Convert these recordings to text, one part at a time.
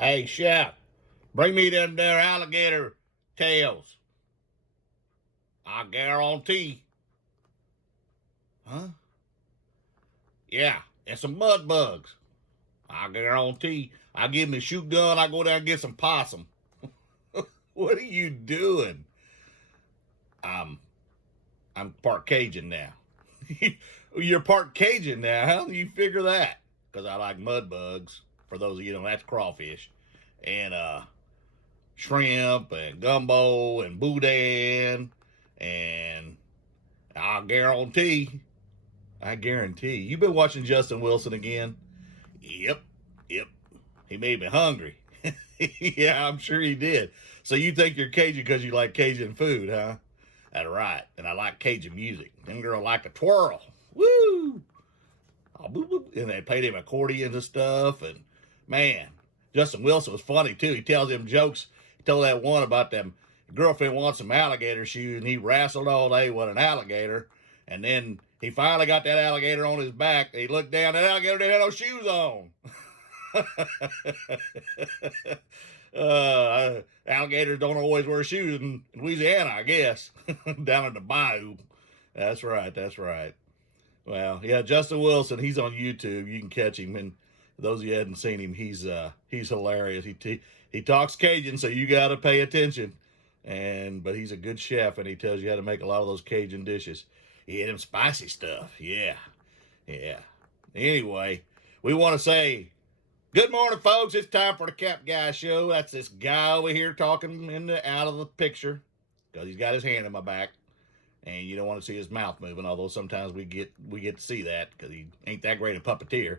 Hey, chef, bring me them there alligator tails. I guarantee. Huh? Yeah, and some mud bugs. I guarantee. I give me a shoot gun. I go down and get some possum. What are you doing? I'm I'm part Cajun now. You're part Cajun now. How do you figure that? Because I like mud bugs. For those of you who know, that's crawfish, and shrimp and gumbo and boudin, and I guarantee. You been watching Justin Wilson again? Yep, yep. He made me hungry. Yeah, I'm sure he did. So you think you're Cajun because you like Cajun food, huh? That's right. And I like Cajun music. Them girls like to twirl. Woo! Oh, boop, boop. And they played him accordions and stuff. And man, Justin Wilson was funny too. He tells them jokes. He told that one about them girlfriend wants some alligator shoes, and he wrestled all day with an alligator. And then he finally got that alligator on his back. He looked down, that alligator didn't have no shoes on. Alligators don't always wear shoes in Louisiana, I guess. Down in the bayou. That's right. That's right. Well, yeah, Justin Wilson. He's on YouTube. You can catch him. And those of you who hadn't seen him, he's hilarious. He talks Cajun, so you got to pay attention. But he's a good chef, and he tells you how to make a lot of those Cajun dishes. Yeah, them spicy stuff. Yeah, yeah. Anyway, we want to say good morning, folks. It's time for the Cap Guy Show. That's this guy over here talking out of the picture because he's got his hand in my back, and you don't want to see his mouth moving. Although sometimes we get to see that because he ain't that great a puppeteer.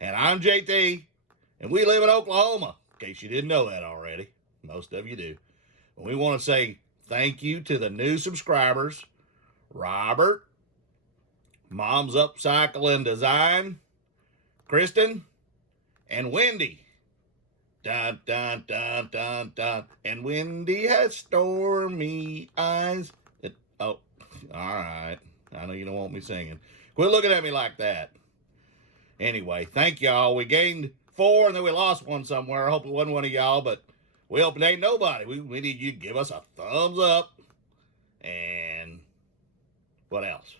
And I'm JT, and we live in Oklahoma. In case you didn't know that already, most of you do. And we want to say thank you to the new subscribers: Robert, Mom's Upcycle and Design, Kristen, and Wendy. Dun, dun, dun, dun, dun. And Wendy has stormy eyes. All right. I know you don't want me singing. Quit looking at me like that. Anyway, thank y'all. We gained 4 and then we lost 1 somewhere. I hope it wasn't one of y'all, but we hope it ain't nobody. We need you to give us a thumbs up. And what else?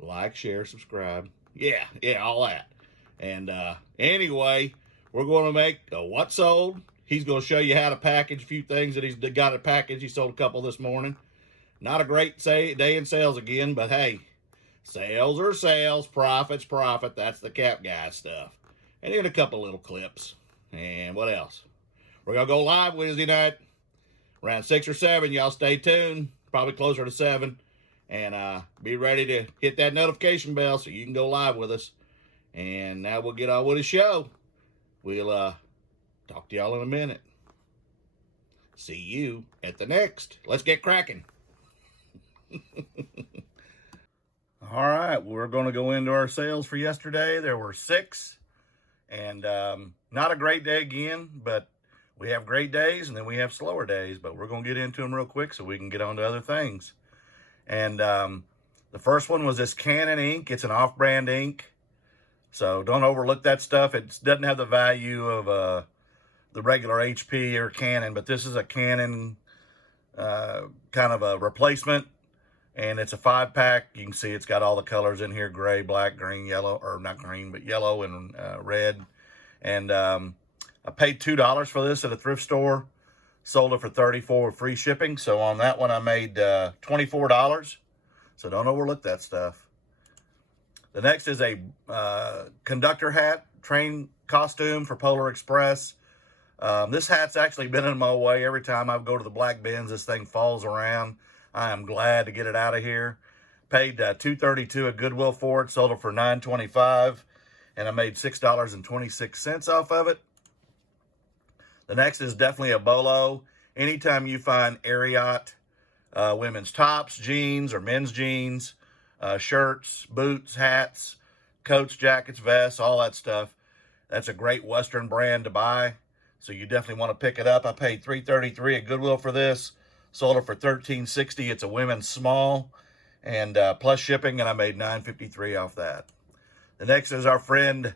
Like, share, subscribe. Yeah, all that. And anyway, we're going to make a what sold. He's going to show you how to package a few things that he's got to package. He sold a couple this morning. Not a great day in sales again, but hey, sales are sales, profit's profit. That's the Cap Guy stuff. And then a couple little clips. And what else? We're going to go live Wednesday night around 6 or 7. Y'all stay tuned. Probably closer to 7. And be ready to hit that notification bell so you can go live with us. And now we'll get on with the show. We'll talk to y'all in a minute. See you at the next. Let's get cracking. All right, we're going to go into our sales for yesterday. There were 6. And not a great day again, but we have great days and then we have slower days. But we're going to get into them real quick so we can get on to other things. And the first one was this Canon ink. It's an off-brand ink. So don't overlook that stuff. It doesn't have the value of the regular HP or Canon, but this is a Canon kind of a replacement. And it's a 5-pack. You can see it's got all the colors in here: gray, black, green, yellow, or not green, but yellow and red. And I paid $2 for this at a thrift store. Sold it for $34 with free shipping. So on that one, I made $24. So don't overlook that stuff. The next is a conductor hat, train costume for Polar Express. This hat's actually been in my way. Every time I go to the black bins, this thing falls around. I am glad to get it out of here. Paid $2.32 at Goodwill for it. Sold it for $9.25. And I made $6.26 off of it. The next is definitely a bolo. Anytime you find Ariat women's tops, jeans, or men's jeans, shirts, boots, hats, coats, jackets, vests, all that stuff, that's a great Western brand to buy. So you definitely want to pick it up. I paid $3.33 at Goodwill for this. Sold it for $13.60. It's a women's small and plus shipping, and I made $9.53 off that. The next is our friend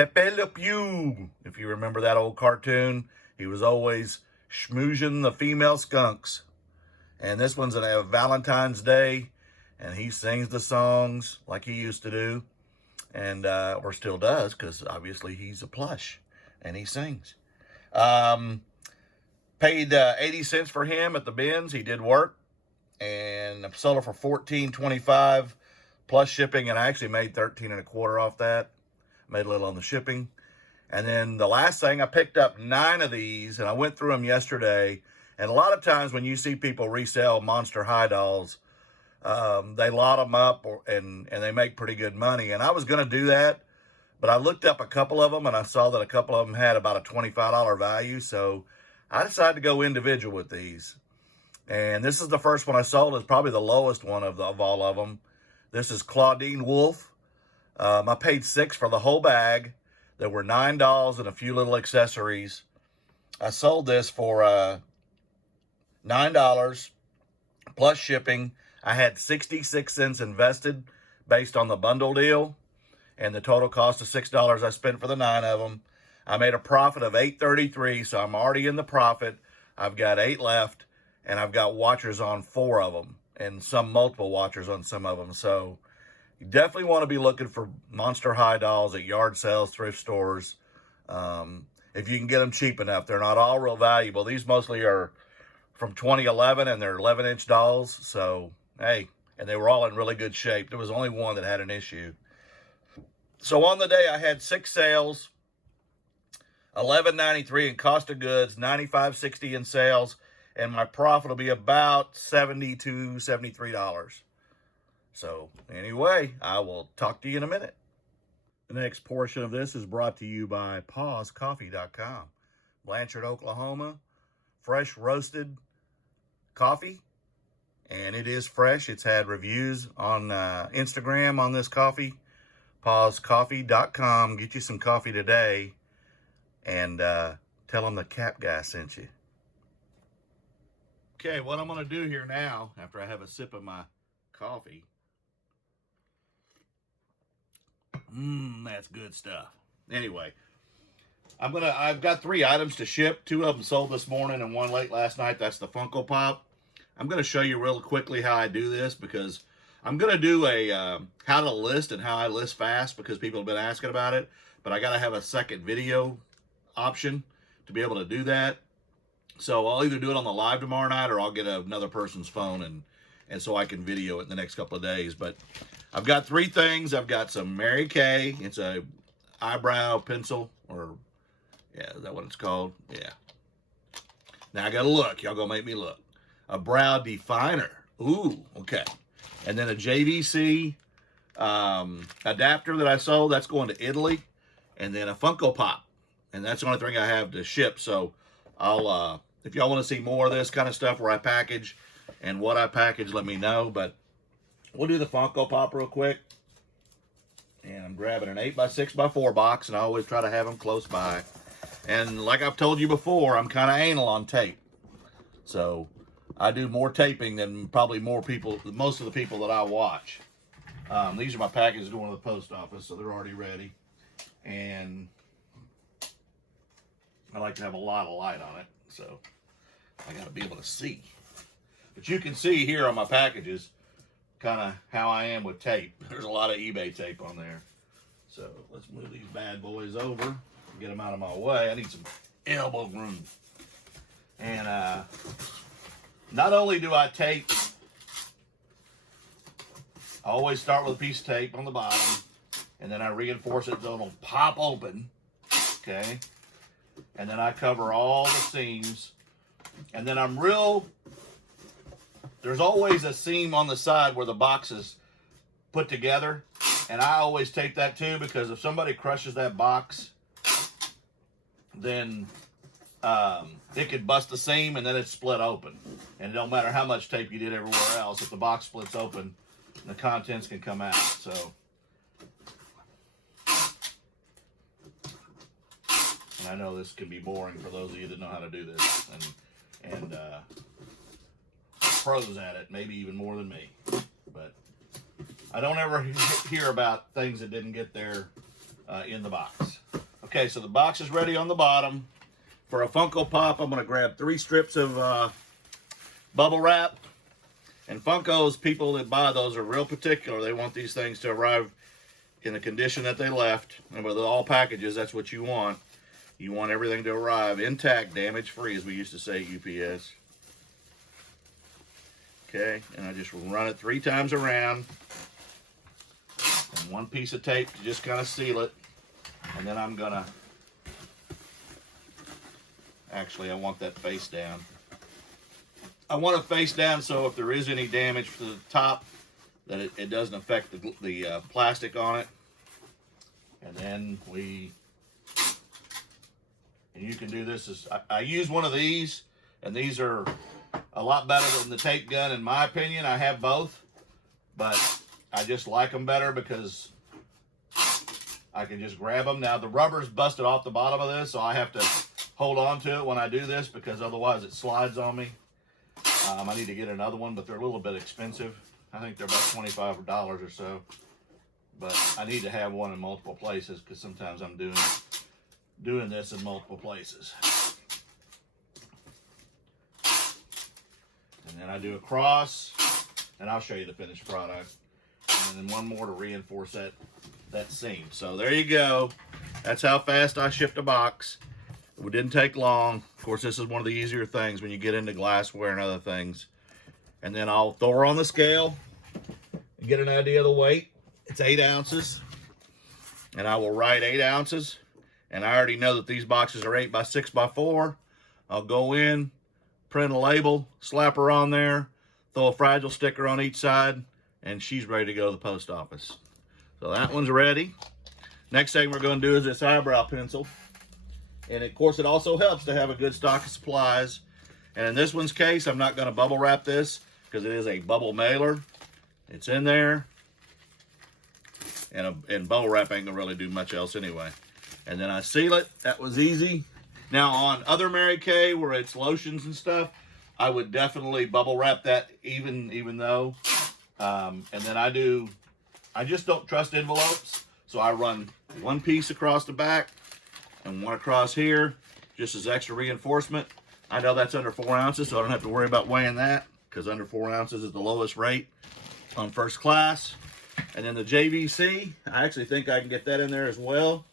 Pepe Le Pew. If you remember that old cartoon, he was always schmoozing the female skunks. And this one's going to have Valentine's Day, and he sings the songs like he used to do, and or still does, because obviously he's a plush, and he sings. Paid 80 cents for him at the bins. He did work, and I sold it for $14.25 plus shipping, and I actually made 13 and a quarter off that. Made a little on the shipping. And then the last thing, I picked up 9 of these, and I went through them yesterday. And a lot of times when you see people resell Monster High dolls, they lot them up and they make pretty good money. And I was going to do that, but I looked up a couple of them, and I saw that a couple of them had about a $25 value. So I decided to go individual with these. And this is the first one I sold. It's probably the lowest one of all of them. This is Claudine Wolf. I paid $6 for the whole bag. There were $9 and a few little accessories. I sold this for $9 plus shipping. I had 66 cents invested based on the bundle deal, and the total cost of $6 I spent for the 9 of them. I made a profit of $8.33, so I'm already in the profit. I've got 8 left, and I've got watchers on 4 of them, and some multiple watchers on some of them. So you definitely want to be looking for Monster High dolls at yard sales, thrift stores. If you can get them cheap enough. They're not all real valuable. These mostly are from 2011, and they're 11-inch dolls. So, hey, and they were all in really good shape. There was only one that had an issue. So on the day, I had 6 sales, $11.93 in cost of goods, $95.60 in sales, and my profit will be about $72, $73. So anyway, I will talk to you in a minute. The next portion of this is brought to you by PawsCoffee.com. Blanchard, Oklahoma, fresh roasted coffee, and it is fresh. It's had reviews on Instagram on this coffee. PawsCoffee.com. Get you some coffee today, and tell them the Cap Guy sent you. Okay, what I'm going to do here now, after I have a sip of my coffee. That's good stuff. Anyway, I've got 3 items to ship. 2 of them sold this morning and 1 late last night. That's the Funko Pop. I'm going to show you real quickly how I do this, because I'm going to do a how to list and how I list fast, because people have been asking about it. But I got to have a second video option to be able to do that. So I'll either do it on the live tomorrow night, or I'll get another person's phone and so I can video it in the next couple of days. But I've got 3 things. I've got some Mary Kay. It's a eyebrow pencil, or yeah, is that what it's called? Yeah. Now I got to look. Y'all gonna make me look. A brow definer. Ooh, okay. And then a JVC adapter that I sold. That's going to Italy. And then a Funko Pop. And that's the only thing I have to ship. So I'll, if y'all want to see more of this kind of stuff where I package and what I package, let me know. But we'll do the Funko Pop real quick. And I'm grabbing an 8x6x4 box, and I always try to have them close by. And like I've told you before, I'm kind of anal on tape. So I do more taping than probably most of the people that I watch. These are my packages going to the post office, so they're already ready. And I like to have a lot of light on it, so I got to be able to see. But you can see here on my packages kind of how I am with tape. There's a lot of eBay tape on there. So let's move these bad boys over, get them out of my way. I need some elbow room. And not only do I tape, I always start with a piece of tape on the bottom, and then I reinforce it so it'll pop open, okay? And then I cover all the seams. And then there's always a seam on the side where the box is put together. And I always take that too, because if somebody crushes that box, then it could bust the seam and then it's split open. And it don't matter how much tape you did everywhere else, if the box splits open, the contents can come out. So, and I know this can be boring for those of you that know how to do this, and pros at it, maybe even more than me. But I don't ever hear about things that didn't get there in the box. Okay, so the box is ready on the bottom. For a Funko Pop, I'm going to grab 3 strips of bubble wrap. And Funkos, people that buy those are real particular. They want these things to arrive in the condition that they left. And with all packages, that's what you want. You want everything to arrive intact, damage-free, as we used to say at UPS. Okay, and I just run it 3 times around. And 1 piece of tape to just kind of seal it. And then I'm going to... Actually, I want that face down. I want it face down so if there is any damage to the top, that it doesn't affect the plastic on it. And then and you can do this as, I use one of these, and these are a lot better than the tape gun in my opinion. I have both, but I just like them better because I can just grab them. Now the rubber's busted off the bottom of this, so I have to hold on to it when I do this because otherwise it slides on me. I need to get another one, but they're a little bit expensive. I think they're about $25 or so. But I need to have one in multiple places because sometimes I'm doing this in multiple places. And then I do a cross, and I'll show you the finished product. And then one more to reinforce that seam. So there you go. That's how fast I shipped a box. It didn't take long. Of course, this is one of the easier things when you get into glassware and other things. And then I'll throw her on the scale and get an idea of the weight. It's 8 ounces. And I will write 8 ounces. And I already know that these boxes are 8 by 6 by 4. I'll go in, print a label, slap her on there, throw a fragile sticker on each side, and she's ready to go to the post office. So that one's ready. Next thing we're going to do is this eyebrow pencil. And of course, it also helps to have a good stock of supplies. And in this one's case, I'm not going to bubble wrap this because it is a bubble mailer. It's in there. And bubble wrap ain't going to really do much else anyway. And then I seal it. That was easy. Now, on other Mary Kay, where it's lotions and stuff, I would definitely bubble wrap that even though. And then I just don't trust envelopes. So I run 1 piece across the back and 1 across here, just as extra reinforcement. I know that's under 4 ounces, so I don't have to worry about weighing that, because under 4 ounces is the lowest rate on first class. And then the JVC, I actually think I can get that in there as well.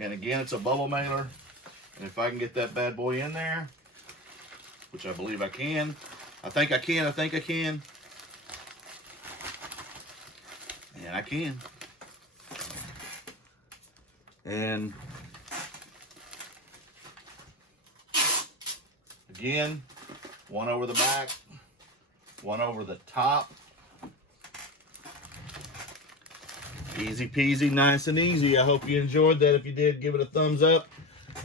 And again, it's a bubble mailer. And if I can get that bad boy in there, which I believe I can. I think I can. And I can. And again, 1 over the back, 1 over the top. Easy peasy, nice and easy. I hope you enjoyed that. If you did, give it a thumbs up.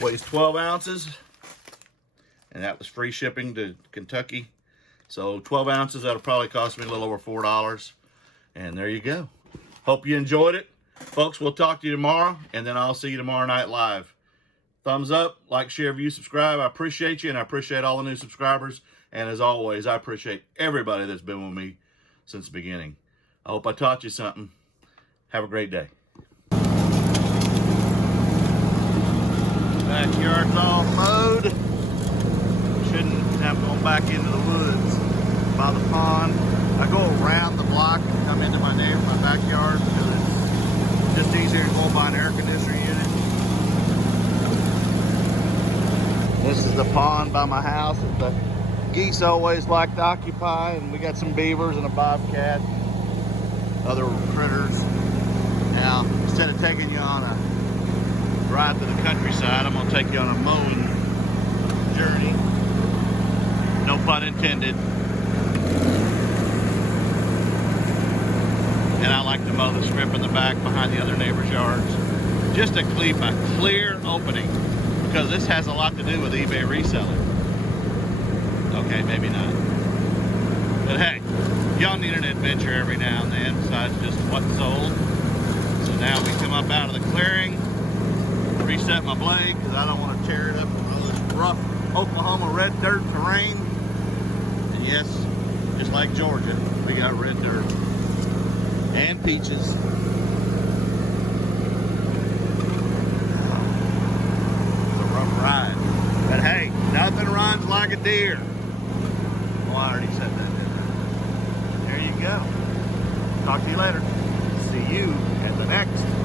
Weighs 12 ounces. And that was free shipping to Kentucky. So 12 ounces, that'll probably cost me a little over $4. And there you go. Hope you enjoyed it. Folks, we'll talk to you tomorrow, and then I'll see you tomorrow night live. Thumbs up, like, share, view, subscribe. I appreciate you, and I appreciate all the new subscribers. And as always, I appreciate everybody that's been with me since the beginning. I hope I taught you something. Have a great day. Backyard's all mowed. Shouldn't have gone back into the woods by the pond. I go around the block and come into my backyard because it's just easier to go by an air conditioner unit. This is the pond by my house that the geese always like to occupy, and we got some beavers and a bobcat, other critters. Now, instead of taking you on a drive to the countryside, I'm going to take you on a mowing journey. No pun intended. And I like to mow the strip in the back behind the other neighbors' yards, just to keep a clear opening, because this has a lot to do with eBay reselling. Okay, maybe not. But hey, y'all need an adventure every now and then besides just what's sold. So now we come up out of the clearing, reset my blade because I don't want to tear it up with all this rough Oklahoma red dirt terrain. And yes, just like Georgia, we got red dirt and peaches. right. But hey, nothing runs like a deer. Well, I already said that, didn't I? There you go. Talk to you later. See you at the next